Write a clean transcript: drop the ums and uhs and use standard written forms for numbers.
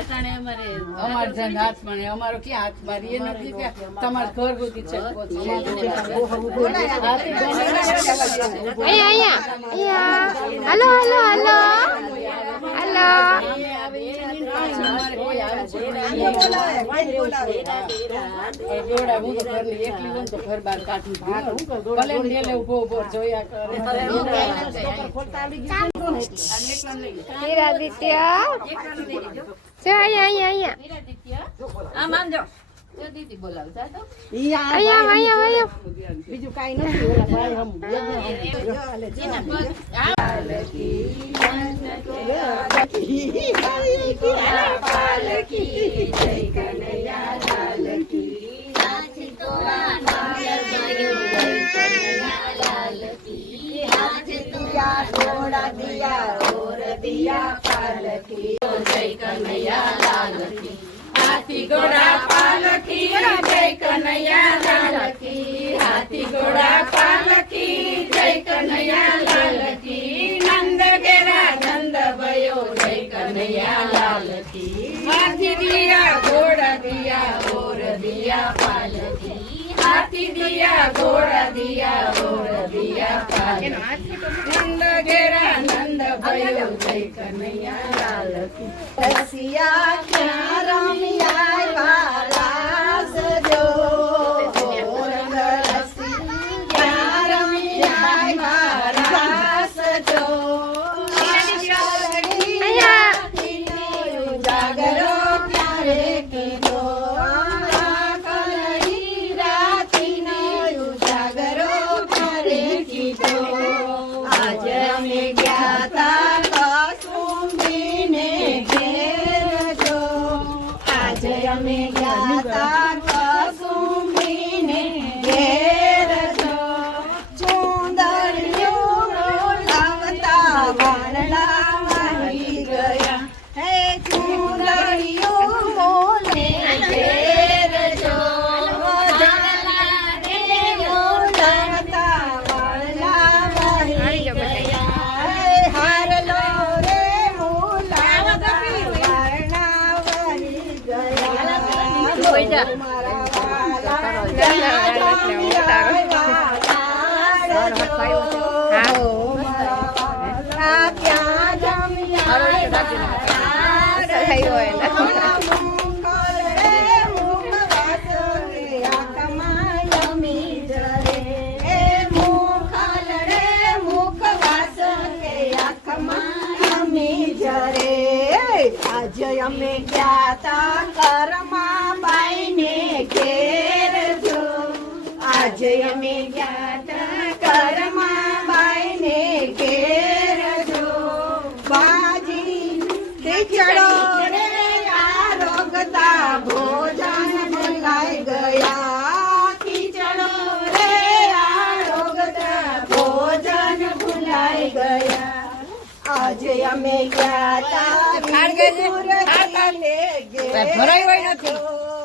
અટાણે અમાર જન હાથ પણ અમારો ક્યાં હાથ મારી એ નથી કે તમાર ઘર ગોતી છે હાલો હાલો હાલો હાલો ઘર બાર કાઢી ભલે ઉભો ઉભો જોયા હીરાદિત્ય છે અહીંયા આમ આમ જો દીદી બોલાવ જા તો અહીંયા બીજું કાઈ નથી ઓલા ભાઈ હમ थोड़ा दिया और दिया पालकी जय कन्हैया लाल की हाथी घोड़ा पालकी जय कन्हैया लाल की हाथी घोड़ा पालकी जय कन्हैया लाल की नंद गेरा नंद भयो जय कन्हैया लाल की हाथी दिया घोड़ा दिया और दिया पालकी हाथी दिया घोड़ा दिया और दिया पालकी नंद गेरा नंद भयो जय कन्हैया लाल की रसिया क्या रमिया वाला सजो रंग रसिया रमिया वाला सजो जागरो प्यारे की दो અમે ગયા તા કરમાં બાઈને ઘેર જો આજે અમે ગયા તા કરમાં બાઈને ઘેર જો બાજી ખીચડો રે આરોગતા ભોજન ભૂલાઈ ગયા ખીચડો રે આરોગતા ભોજન ભૂલાઈ ગયા આજે અમે ગયા તા ભરાઈ હોય નથી